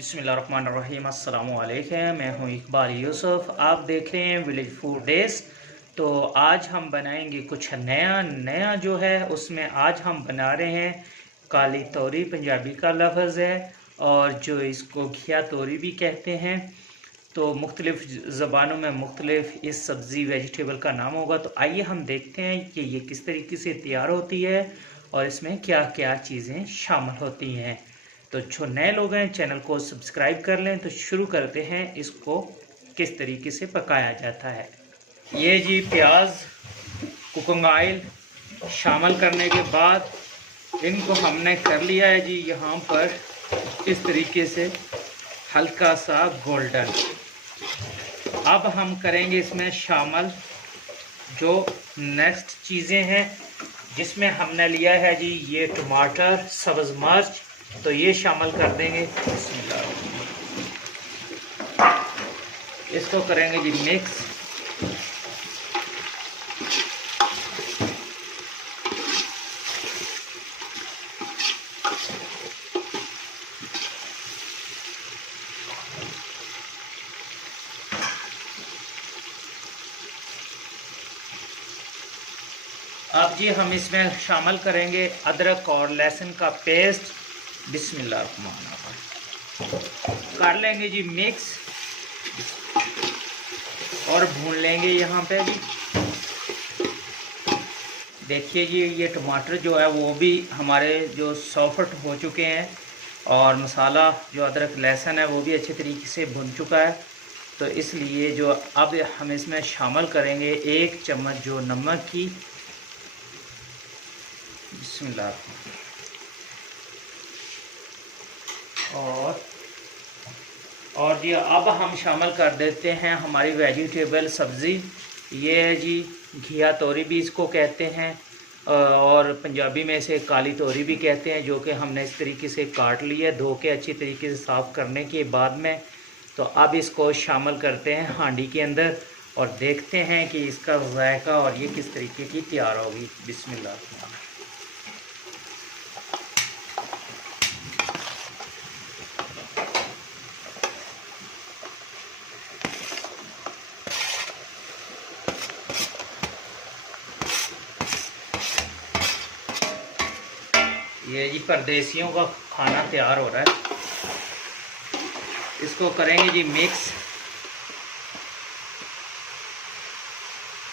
बिस्मिल्लाहिर्रहमानिर्रहीम अस्सलामुअलैकुम। मैं हूं इकबाल यूसुफ। आप देख रहे हैं विलेज फूड डेज। तो आज हम बनाएंगे कुछ नया नया जो है उसमें आज हम बना रहे हैं काली तोरी। पंजाबी का लफ्ज़ है और जो इसको घिया तोरी भी कहते हैं। तो मुख्तलिफ़ ज़बानों में मुख्तलिफ़ इस सब्ज़ी वेजिटेबल का नाम होगा। तो आइए हम देखते हैं कि ये किस तरीके से तैयार होती है और इसमें क्या क्या चीज़ें शामिल होती हैं। तो जो नए लोग हैं चैनल को सब्सक्राइब कर लें। तो शुरू करते हैं इसको किस तरीके से पकाया जाता है। ये जी प्याज कुकिंग ऑयल शामिल करने के बाद इनको हमने कर लिया है जी यहाँ पर इस तरीके से हल्का सा गोल्डन। अब हम करेंगे इसमें शामिल जो नेक्स्ट चीज़ें हैं जिसमें हमने लिया है जी ये टमाटर सब्ज़ मिर्च। तो ये शामिल कर देंगे। इसको करेंगे जी मिक्स। अब जी हम इसमें शामिल करेंगे अदरक और लहसुन का पेस्ट। बिस्मिल्लाह कर लेंगे जी मिक्स और भून लेंगे यहाँ पे जी। देखिए जी ये टमाटर जो है वो भी हमारे जो सॉफ्ट हो चुके हैं और मसाला जो अदरक लहसुन है वो भी अच्छे तरीके से भुन चुका है। तो इसलिए जो अब हम इसमें शामिल करेंगे 1 चम्मच जो नमक की। बिस्मिल्लाह। और जी अब हम शामिल कर देते हैं हमारी वेजिटेबल सब्ज़ी। ये है जी घिया तोरी भी इसको कहते हैं और पंजाबी में इसे काली तोरी भी कहते हैं, जो कि हमने इस तरीके से काट लिया धो के अच्छी तरीके से साफ़ करने के बाद में। तो अब इसको शामिल करते हैं हांडी के अंदर और देखते हैं कि इसका जायका और ये किस तरीके की तैयार होगी। बिस्मिल्लाह। ये जी परदेसियों का खाना तैयार हो रहा है। इसको करेंगे जी मिक्स।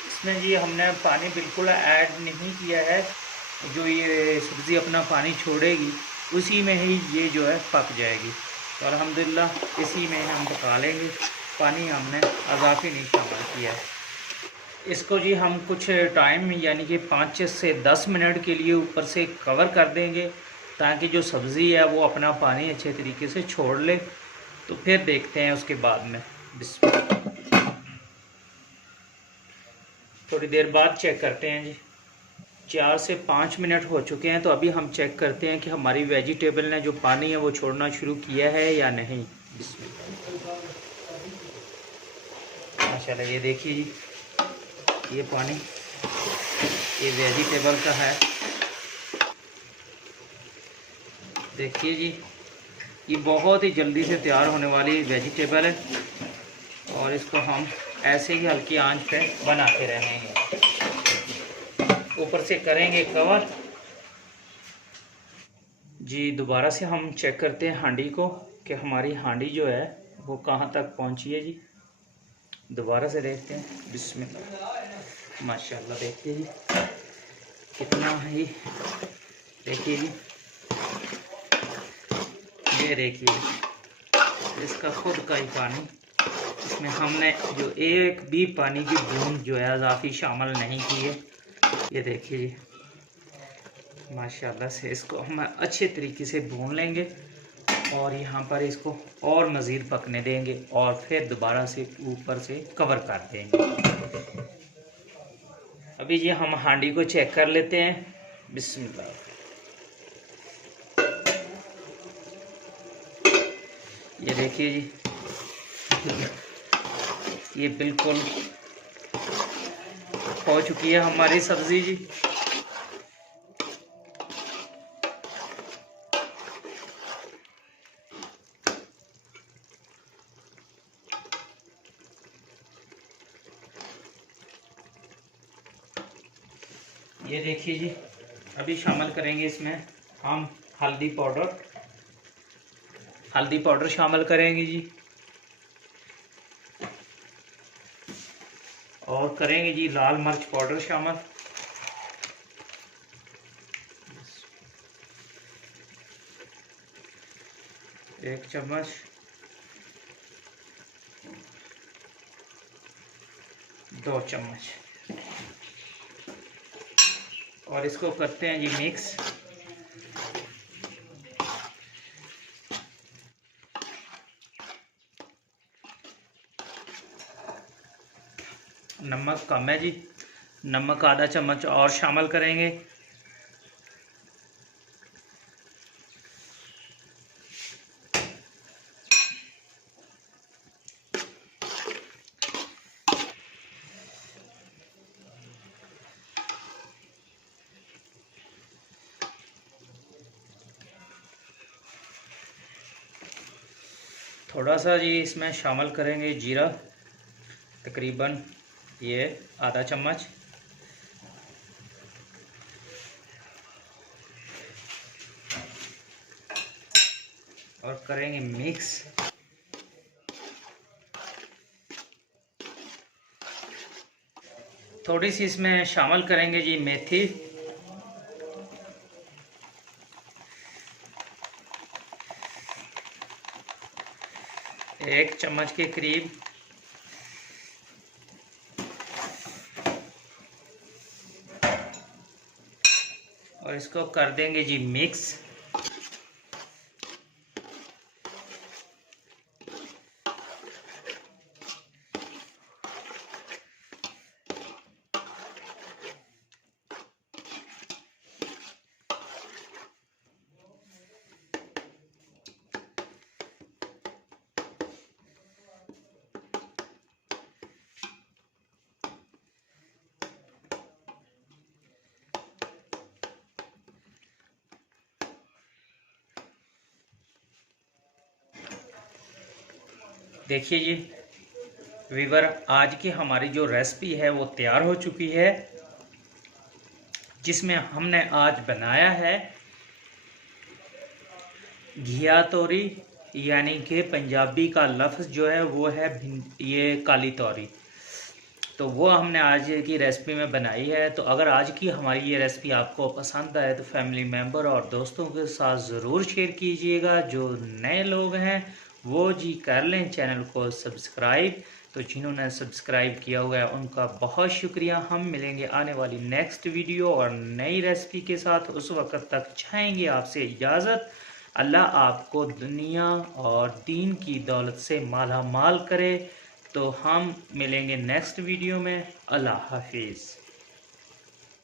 इसमें जी हमने पानी बिल्कुल ऐड नहीं किया है। जो ये सब्ज़ी अपना पानी छोड़ेगी उसी में ही ये जो है पक जाएगी। तो अल्हम्दुलिल्लाह इसी में हम पका लेंगे। पानी हमने इजाफी नहीं शामिल किया है। इसको जी हम कुछ टाइम यानी कि 5 से 10 मिनट के लिए ऊपर से कवर कर देंगे ताकि जो सब्ज़ी है वो अपना पानी अच्छे तरीके से छोड़ ले। तो फिर देखते हैं उसके बाद में। थोड़ी देर बाद चेक करते हैं जी। 4 से 5 मिनट हो चुके हैं। तो अभी हम चेक करते हैं कि हमारी वेजिटेबल ने जो पानी है वो छोड़ना शुरू किया है या नहीं। माशाल्लाह ये देखिए जी ये पानी ये वेजिटेबल का है। देखिए जी ये बहुत ही जल्दी से तैयार होने वाली वेजिटेबल है और इसको हम ऐसे ही हल्की आंच पे बनाते रहेंगे। ऊपर से करेंगे कवर जी। दोबारा से हम चेक करते हैं हांडी को कि हमारी हांडी जो है वो कहाँ तक पहुँची है जी। दोबारा से देखते हैं। बिस्मिल्लाह। माशाल्लाह देखिए जी कितना ही। देखिए जी ये देखिए इसका खुद का ही पानी। इसमें हमने जो एक भी पानी की बूंद जो है इजाफी शामिल नहीं की है। ये देखिए जी माशाल्लाह से इसको हम अच्छे तरीके से भून लेंगे और यहाँ पर इसको और मज़ीद पकने देंगे और फिर दोबारा से ऊपर से कवर कर देंगे। अभी जी हम हांडी को चेक कर लेते हैं। बिस्मिल्लाह। ये देखिए जी ये बिल्कुल हो चुकी है हमारी सब्ज़ी जी। ये देखिए जी, अभी शामिल करेंगे इसमें हम हल्दी पाउडर शामिल करेंगे जी, और करेंगे जी लाल मिर्च पाउडर शामिल। 1 चम्मच, 2 चम्मच, और इसको करते हैं जी मिक्स। नमक कम है जी, नमक आधा चम्मच और शामिल करेंगे। थोड़ा सा जी इसमें शामिल करेंगे जीरा, तकरीबन ये आधा चम्मच, और करेंगे मिक्स। थोड़ी सी इसमें शामिल करेंगे जी मेथी, एक चम्मच के करीब, और इसको कर देंगे जी मिक्स। देखिए जी वीवर, आज की हमारी जो रेसिपी है वो तैयार हो चुकी है, जिसमें हमने आज बनाया है घिया तोरी, यानी कि पंजाबी का लफ्ज़ जो है वो है ये काली तोरी। तो वो हमने आज की रेसिपी में बनाई है। तो अगर आज की हमारी ये रेसिपी आपको पसंद आए तो फैमिली मेम्बर और दोस्तों के साथ ज़रूर शेयर कीजिएगा। जो नए लोग हैं वो जी कर लें चैनल को सब्सक्राइब। तो जिन्होंने सब्सक्राइब किया हुआ है उनका बहुत शुक्रिया। हम मिलेंगे आने वाली नेक्स्ट वीडियो और नई रेसिपी के साथ। उस वक्त तक चाहेंगे आपसे इजाज़त। अल्लाह आपको दुनिया और दीन की दौलत से माला माल करे। तो हम मिलेंगे नेक्स्ट वीडियो में। अल्लाह हाफिज़।